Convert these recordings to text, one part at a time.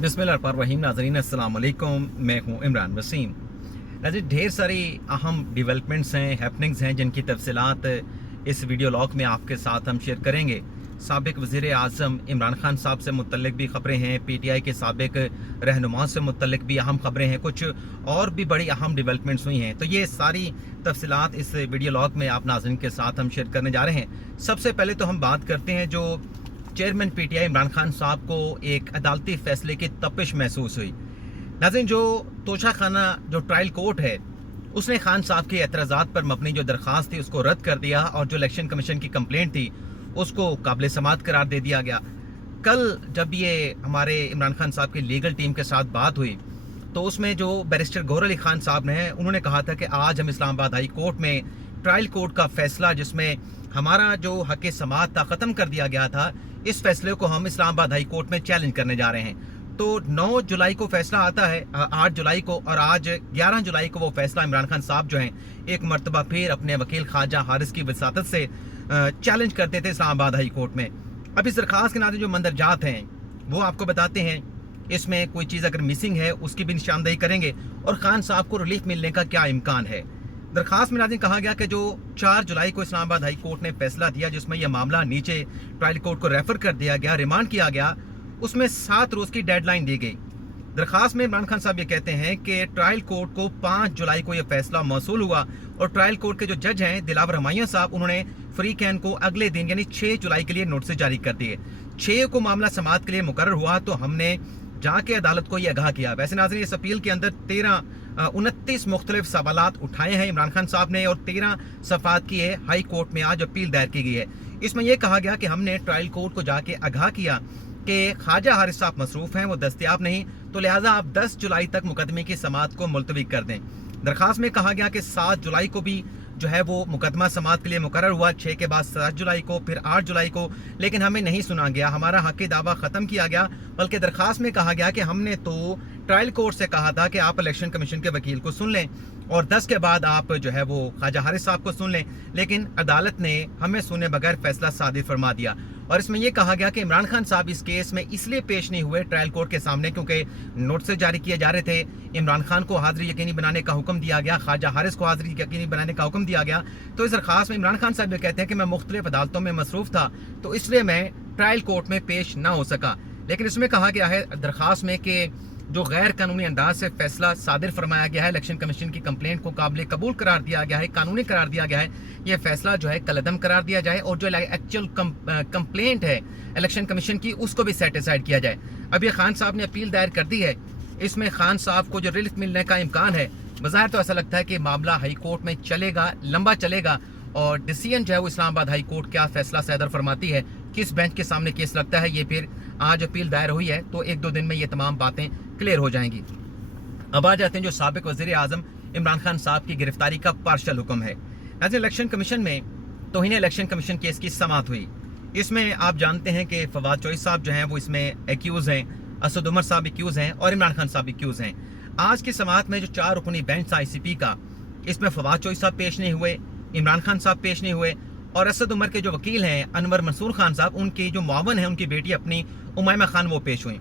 बिस्मिल्लाहिर्रहमानिर्रहीम। नाज़रीन अस्सलाम वालेकुम, मैं हूं इमरान वसीम। नाज़रीन, ढेर सारी अहम डेवलपमेंट्स हैं, हैपनिंग्स हैं जिनकी तफसीलात इस वीडियो लॉग में आपके साथ हम शेयर करेंगे। साबिक वज़ीर आज़म इमरान खान साहब से मुतल्लिक भी ख़बरें हैं, PTI के साबिक रहनुमा से मुतल्लिक भी अहम ख़बरें हैं, कुछ और भी बड़ी अहम डेवलपमेंट्स हुई हैं। तो ये सारी तफसीलात इस वीडियो लॉग में आप नाज़रीन के साथ हम शेयर करने जा रहे हैं। सबसे पहले तो हम बात करते हैं जो चेयरमैन PTI इमरान खान साहब को एक अदालती फैसले की तपिश महसूस हुई। नाज़रीन, जो तोशा खाना जो ट्रायल कोर्ट है उसने खान साहब के एतराज़ात पर मबनी जो दरख्वास्त थी उसको रद्द कर दिया और जो इलेक्शन कमीशन की कंप्लेंट थी उसको काबिल समाअत करार दे दिया गया। कल जब ये हमारे इमरान खान साहब की लीगल टीम के साथ बात हुई तो उसमें जो बैरिस्टर गौहर अली खान साहब ने उन्होंने कहा था कि आज हम इस्लामाबाद हाई कोर्ट में ट्रायल कोर्ट का फैसला जिसमें हमारा जो हक समाअत था ख़त्म कर दिया गया था, इस फैसले को हम इस्लामाबाद हाई कोर्ट में चैलेंज करने जा रहे हैं। तो 9 जुलाई को फैसला आता है, 8 जुलाई को, और आज 11 जुलाई को वो फैसला इमरान खान साहब जो हैं एक मरतबा फिर अपने वकील ख्वाजा हारिस की वसातत से चैलेंज करते थे इस्लामाबाद हाई कोर्ट में। अब इस दरख्वास्त के नाते जो मंदरजात हैं वो आपको बताते हैं, इसमें कोई चीज़ अगर मिसिंग है उसकी भी निशानदेही करेंगे और खान साहब को रिलीफ मिलने का क्या इम्कान है। दरखास्त में नाज़रीन कहा गया कि जो 4 जुलाई को इस्लामाबाद हाई कोर्ट ने फैसला दिया जिसमें यह मामला नीचे ट्रायल कोर्ट को रेफर कर दिया गया, रिमांड किया गया, उसमें 7 रोज़ की डेडलाइन दी गई। दरखास्त में इमरान खान साहब ये कहते हैं कि ट्रायल कोर्ट को 5 जुलाई को यह फैसला मौसूल हुआ और ट्रायल कोर्ट के जो जज हैं दिलावर हमायूं साहब, उन्होंने फ्री कैन को अगले दिन यानी 6 जुलाई के लिए नोटिस जारी कर दिए। 6 को मामला समाअत के लिए मुकर्रर हुआ तो हमने जाके अदालत को यह आगाह किया। वैसे नाज़रीन, इस अपील के अंदर 29 मुख्तलिफ सवालात उठाए हैं इमरान खान साहब ने और 13 सफ़ात की है हाई कोर्ट में आज अपील दायर की गई है। इसमें यह कहा गया कि हमने ट्रायल कोर्ट को जाके आगाह किया कि ख्वाजा हारिस साहब मसरूफ़ हैं, वो दस्तयाब नहीं, तो लिहाजा आप 10 जुलाई तक मुकदमे की समाअत को मुलतवी कर दें। दरख्वास्त में कहा गया कि 7 जुलाई को भी जो है वो मुकदमा समाअत के लिए मुकर्रर हुआ, 6 के बाद 7 जुलाई को, फिर 8 जुलाई को, लेकिन हमें नहीं सुना गया, हमारा हक़ दावा ख़त्म किया गया। बल्कि दरख्वास्त में कहा गया कि हमने तो ट्रायल कोर्ट से कहा था कि आप इलेक्शन कमीशन के वकील को सुन लें और 10 के बाद आप जो है वो ख्वाजा हारिस साहब को सुन लें, लेकिन अदालत ने हमें सुने बगैर फैसला सादिर फरमा दिया। और इसमें यह कहा गया कि इमरान खान साहब इस केस में इसलिए पेश नहीं हुए ट्रायल कोर्ट के सामने क्योंकि नोटिस जारी किए जा रहे थे, इमरान खान को हाजिरी यकीनी बनाने का हुक्म दिया गया, ख्वाजा हारिस को हाजिरी यकीनी बनाने का हुक्म दिया गया। तो इस दरख्वास्त में इमरान खान साहब ये कहते हैं कि मैं मुख्तलिफ अदालतों में मसरूफ़ था तो इसलिए मैं ट्रायल कोर्ट में पेश ना हो सका। लेकिन इसमें कहा गया है दरख्वास्त में कि जो गैर कानूनी अंदाज से फैसला सादिर फरमाया गया है, इलेक्शन कमीशन की कंप्लेंट को काबिल कबूल करार दिया गया है, कानूनी करार दिया गया है, यह फैसला जो है कलअदम करार दिया जाए और जो एक्चुअल कंप्लेंट है इलेक्शन कमीशन की उसको भी सेटिस्फाइड किया जाए। अब ये खान साहब ने अपील दायर कर दी है, इसमें खान साहब को जो रिलीफ मिलने का इम्कान है, बज़ाहिर तो ऐसा लगता है कि मामला हाई कोर्ट में चलेगा, लंबा चलेगा और डिसीजन जो है वो इस्लामाबाद हाई कोर्ट क्या फैसला सदर फरमाती है, किस बेंच के सामने केस लगता है, ये फिर आज अपील दायर हुई है तो 1-2 दिन में ये तमाम बातें क्लियर हो जाएंगी। अब आ जाते हैं जो साबिक वज़ीर आज़म इमरान खान साहब की गिरफ्तारी का पार्शल हुक्म है। एज इलेक्शन कमीशन में तौहीन इलेक्शन कमीशन केस की समाअत हुई। इसमें आप जानते हैं कि फवाद चौधरी साहब जो हैं वो इसमें एक्यूज़ हैं, असद उमर साहब एक्यूज़ हैं और इमरान खान साहब एक्यूज़ हैं। आज की समाअत में जो 4 रुकनी बेंच था ICP का, इसमें फवाद चौधरी साहब पेश नहीं हुए, इमरान खान साहब पेश नहीं हुए और असद उमर के जो वकील हैं अनवर मंसूर खान साहब, उनकी जो मुआवन है उनकी बेटी अपनी उमैमा खान, वो पेश हुई।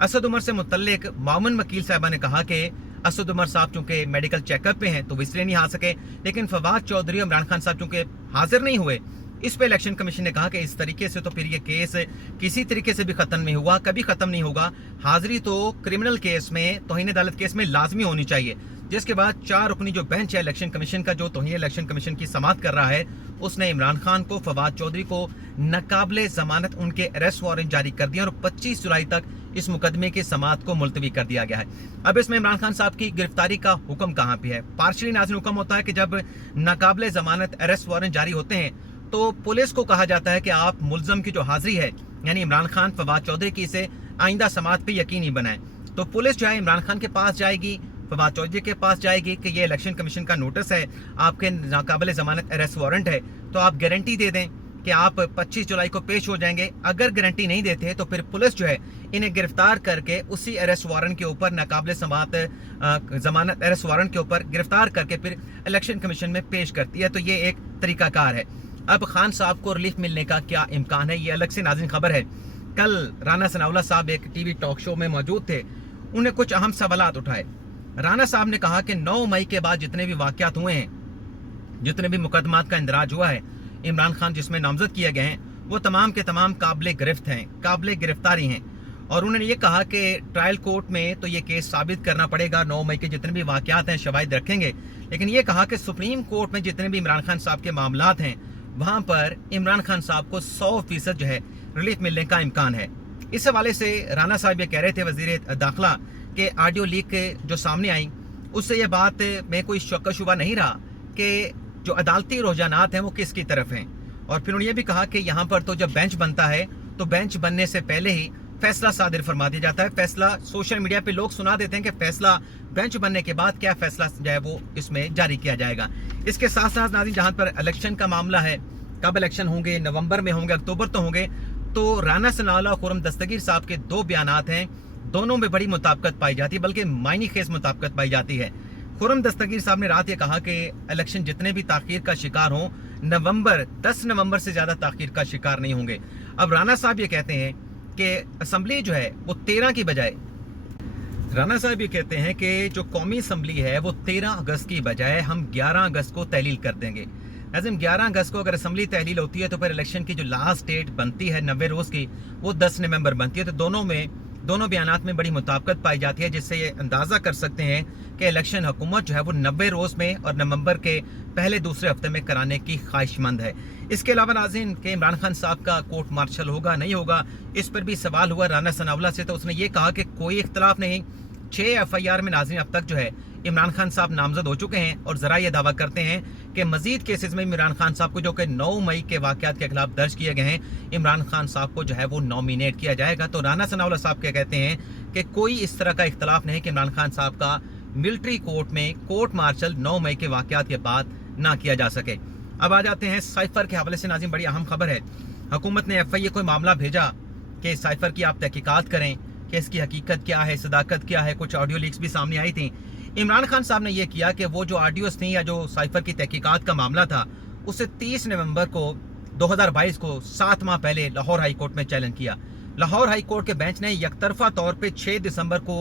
असद उमर से मुतल्लिक मुआवन वकील साहबा ने कहा कि असद उमर साहब चूँकि मेडिकल चेकअप पे हैं तो वो इसलिए नहीं आ सके, लेकिन फवाद चौधरी और इमरान खान साहब चूँकि हाजिर नहीं हुए, इस पे इलेक्शन कमीशन ने कहा कि इस तरीके से तो फिर ये केस किसी तरीके से भी ख़त्म नहीं हुआ, कभी ख़त्म नहीं होगा। हाजिरी तो क्रिमिनल केस में, तौहीन अदालत केस में लाजमी होनी चाहिए। जिसके बाद 4 रुकनी जो बेंच है इलेक्शन कमीशन का, जो तौहीन इलेक्शन कमीशन की समाअत कर रहा है, उसने इमरान खान को, फवाद चौधरी को नाकाबिले ज़मानत उनके अरेस्ट वारंट जारी कर दिया और 25 जुलाई तक इस मुकदमे की समाअत को मुलतवी कर दिया गया है। अब इसमें इमरान खान साहब की गिरफ्तारी का हुक्म कहाँ पे है? पार्शली नाज़िल हुक्म होता है कि जब नाकाबिले ज़मानत अरेस्ट वारंट जारी होते हैं तो पुलिस को कहा जाता है कि आप मुल्ज़म की जो हाजिरी है यानी इमरान खान, फवाद चौधरी की, इसे आइंदा समाअत पे यकीनी बनाएं। तो पुलिस जो है इमरान खान के पास जाएगी, फवाद चौधरी के पास जाएगी कि ये इलेक्शन कमीशन का नोटिस है, आपके नाकाबिले ज़मानत अरेस्ट वारंट है, तो आप गारंटी दे दें कि आप 25 जुलाई को पेश हो जाएंगे। अगर गारंटी नहीं देते तो फिर पुलिस जो है इन्हें गिरफ्तार करके उसी अरेस्ट वारंट के ऊपर, नाकाबिले ज़मानत अरेस्ट वारंट के ऊपर गिरफ्तार करके फिर इलेक्शन कमीशन में पेश करती है। तो ये एक तरीकाकार है। अब खान साहब को रिलीफ मिलने का क्या इम्कान है, ये अलग से नाज़रीन खबर है। कल राना सनाउल्लाह साहब एक टीवी टॉक शो में मौजूद थे, उन्हें कुछ अहम सवालात उठाए। राना साहब ने कहा कि 9 मई के बाद जितने भी वाक़यात हुए हैं, जितने भी मुकदमात का इंदराज हुआ है, इमरान खान जिसमें नामजद किए गए हैं, वो तमाम के तमाम काबिल गिरफ्त हैं, काबिल गिरफ्तारी हैं। और उन्होंने ये कहा कि ट्रायल कोर्ट में तो ये केस साबित करना पड़ेगा, 9 मई के जितने भी वाक़यात हैं शवाहिद रखेंगे, लेकिन ये कहा कि सुप्रीम कोर्ट में जितने भी इमरान खान साहब के मामलात हैं, वहाँ पर इमरान खान साहब को 100% जो है रिलीफ मिलने का इम्कान है। इस हवाले से राना साहब ये कह रहे थे, वज़ीर दाखिला, के ऑडियो लीक जो सामने आई उससे ये बात में कोई शक शुबा नहीं रहा कि जो अदालती रुझानात हैं वो किसकी तरफ हैं। और फिर उन्होंने ये भी कहा कि यहाँ पर तो जब बेंच बनता है तो बेंच बनने से पहले ही फैसला सादिर फरमा दिया जाता है। फैसला सोशल मीडिया पे लोग सुना देते हैं कि फैसला बेंच बनने के बाद क्या फैसला जो है वो इसमें जारी किया जाएगा। इसके साथ साथ नाज़रीन, जहाँ पर इलेक्शन का मामला है, कब इलेक्शन होंगे, नवंबर में होंगे, अक्टूबर तो होंगे, तो राना सनाउल्लाह और खुर्रम दस्तगीर साहब के 2 बयानात हैं, दोनों में बड़ी मुताबिकत पाई जाती है, बल्कि मायने खेज मुताबिकत पाई जाती है। खुर्रम दस्तगीर साहब ने रात ये कहा कि इलेक्शन जितने भी ताखीर का शिकार हों, 10 नवंबर से ज़्यादा ताखीर का शिकार नहीं होंगे। अब राना साहब ये कहते हैं कि असम्बली जो है वो 13 की बजाय, राना साहब ये कहते हैं कि जो कौमी असम्बली है वो 13 अगस्त की बजाय हम 11 अगस्त को तहलील कर देंगे। लाजिम 11 अगस्त को अगर असम्बली तहलील होती है तो फिर इलेक्शन की जो लास्ट डेट बनती है 90 रोज़ की, वो 10 नवंबर बनती है। तो दोनों बयानात में बड़ी मुताबिकत पाई जाती है, जिससे ये अंदाज़ा कर सकते हैं कि इलेक्शन हुकूमत जो है वो 90 रोज़ में और नवंबर के पहले दूसरे हफ्ते में कराने की ख्वाहिशमंद है। इसके अलावा नाज़रीन, कि इमरान खान साहब का कोर्ट मार्शल होगा नहीं होगा, इस पर भी सवाल हुआ राना सनाउल्लाह से, तो उसने ये कहा कि कोई इख्तलाफ नहीं, 6 FIR में नाज़रीन अब तक जो है इमरान खान साहब नामजद हो चुके हैं और ज़रा ये दावा करते हैं कि मजीद केसेस में इमरान खान साहब को, जो कि 9 मई के वाक़यात के खिलाफ दर्ज किए गए हैं, इमरान खान साहब को जो है वो नॉमिनेट किया जाएगा। तो राना सनाउल्लाह साहब के कहते हैं कि कोई इस तरह का इख्तलाफ नहीं कि इमरान खान साहब का मिलिट्री कोर्ट में कोर्ट मार्शल 9 मई के वाक़यात के बाद ना किया जा सके। अब आ जाते हैं साइफर के हवाले से। नाज़रीन, बड़ी अहम खबर है, हुकूमत ने FIA को मामला भेजा कि साइफर की आप तहकीकात करें कि इसकी हकीकत क्या है, सदाकत क्या है। कुछ ऑडियो लीक्स भी सामने आई थी। इमरान खान साहब ने यह किया कि वो जो ऑडियोस थी या जो साइफर की तहकीकात का मामला था, उसे 30 नवंबर को 2022 को 7 माह पहले लाहौर हाई कोर्ट में चैलेंज किया। लाहौर हाई कोर्ट के बेंच ने यकतरफा तौर पे 6 दिसंबर को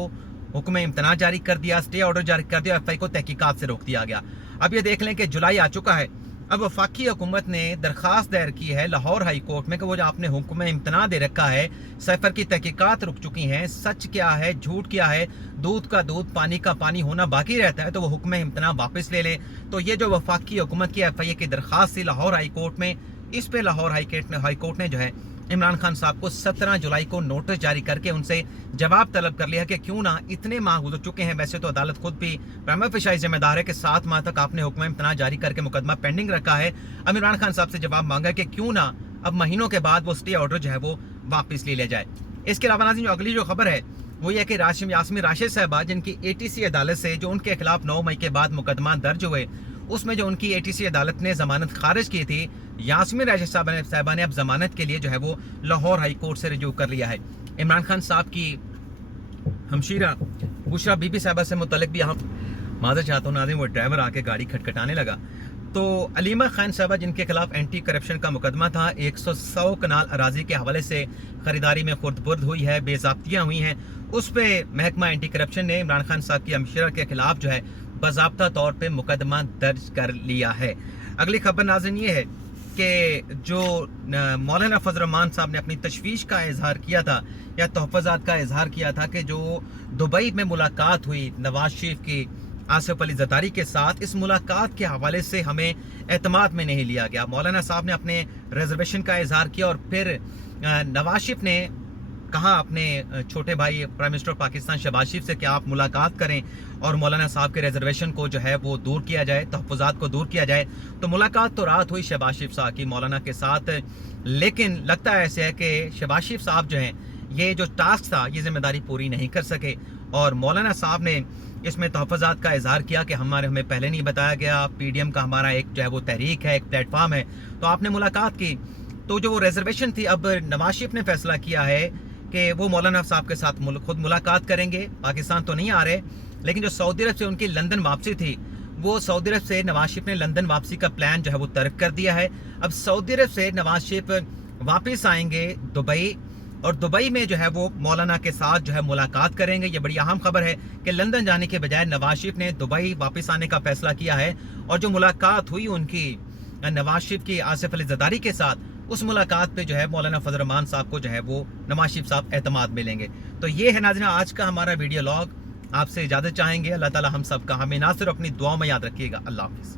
हुक्म इम्तना जारी कर दिया, स्टे ऑर्डर जारी कर दिया, FIA को तहकीकात से रोक दिया गया। अब ये देख लें कि जुलाई आ चुका है। अब वफाकी हुकूमत ने दरख्वास्त दायर की है लाहौर हाई कोर्ट में कि वो जो आपने हुक्म इम्तना दे रखा है, साइफर की तहकीकात रुक चुकी हैं, सच क्या है, झूठ क्या है, दूध का दूध पानी का पानी होना बाकी रहता है, तो वो हुक्म इम्तना वापस ले ले। तो ये जो वफाकी हुकूमत की FIA की दरख्वास्त थी लाहौर हाई कोर्ट में, इस पे लाहौर हाई कोर्ट ने जो है इमरान खान साहब को 17 जुलाई को नोटिस जारी करके उनसे जवाब तलब कर लिया कि क्यों ना, इतने माह गुजर चुके हैं। वैसे तो अदालत खुद भी प्राइमा फेशी जिम्मेदार है कि 7 माह तक आपने हुक्म इम्तना जारी करके मुकदमा पेंडिंग रखा है। अब इमरान खान साहब से जवाब मांगा कि क्यों ना अब महीनों के बाद वो स्टे ऑर्डर जो है वो वापस ले लिया जाए। इसके अलावा नाज़रीन, जो अगली जो खबर है वो ये कि यास्मीन राशिद साहबा, जिनकी ATC अदालत से जो उनके खिलाफ 9 मई के बाद मुकदमा दर्ज हुए, उसमें जो उनकी ATC अदालत ने जमानत खारिज की थी, यास्मीन राशिद साहबा ने अब जमानत के लिए जो है वो लाहौर हाई कोर्ट से रिज्यू कर लिया है। इमरान खान साहब की हमशीरा बुशरा बीबी साहबा से मुतल्लिक भी यहाँ माजर चाहता हूँ नाज़रीन, वो ड्राइवर आके गाड़ी खटखटाने लगा। तो अलीमा खान साहबा, जिनके खिलाफ एंटी करप्शन का मुकदमा था, 100 कनाल अराजी के हवाले से खरीदारी में खुर्द-बुर्द हुई है, बेज़ाब्तियाँ हुई हैं, उस पर महकमा एंटी करप्शन ने इमरान खान साहब की हमशीरा के खिलाफ जो है बाज़ाब्ता तौर पे मुकदमा दर्ज कर लिया है। अगली खबर नाज़रीन ये है कि जो मौलाना फजल रहमान साहब ने अपनी तशवीश का इजहार किया था या तहफ़्फ़ुज़ात का इजहार किया था कि जो दुबई में मुलाकात हुई नवाज शरीफ की आसिफ अली ज़रदारी के साथ, इस मुलाकात के हवाले से हमें एतमाद में नहीं लिया गया। मौलाना साहब ने अपने रिजर्वेशन का इजहार किया और फिर नवाज शरीफ ने कहा अपने छोटे भाई प्राइम मिनिस्टर पाकिस्तान शहबाज शरीफ से कि आप मुलाकात करें और मौलाना साहब के रिजर्वेशन को जो है वो दूर किया जाए, तहफ़्फ़ुज़ात को दूर किया जाए। तो मुलाकात तो रात हुई शहबाज शरीफ साहब की मौलाना के साथ, लेकिन लगता है ऐसे है कि शहबाज शरीफ साहब जो हैं, ये जो टास्क था ये जिम्मेदारी पूरी नहीं कर सके और मौलाना साहब ने इसमें तहफ़्फ़ुज़ात का इजहार किया कि हमें पहले नहीं बताया गया, PDM का हमारा एक जो है वो तहरीक है, एक प्लेटफॉर्म है, तो आपने मुलाकात की। तो जो वो रिजर्वेशन थी, अब नवाज शरीफ ने फैसला किया है कि वो मौलाना साहब के साथ खुद मुलाकात करेंगे, पाकिस्तान तो नहीं आ रहे, लेकिन जो सऊदी अरब से उनकी लंदन वापसी थी, वो सऊदी अरब से नवाज शरीफ ने लंदन वापसी का प्लान जो है वो तर्क कर दिया है। अब सऊदी अरब से नवाज शरीफ वापस आएंगे दुबई اور دبئی میں جو ہے وہ مولانا کے ساتھ جو ہے ملاقات کریں گے. یہ بڑی اہم خبر ہے کہ لندن جانے کے بجائے نواز شریف نے دبئی واپس آنے کا فیصلہ کیا ہے, اور جو ملاقات ہوئی ان کی نواز شریف کی آصف علی زرداری کے ساتھ, اس ملاقات پہ جو ہے مولانا فضل الرحمان صاحب کو جو ہے وہ نواز شریف صاحب اعتماد ملیں گے. تو یہ ہے ناظرین آج کا ہمارا ویڈیو لاگ. آپ سے اجازت چاہیں گے. اللہ تعالی ہم سب کا ہمیں نہ صرف اپنی دعاؤں میں یاد رکھیے گا. اللہ حافظ.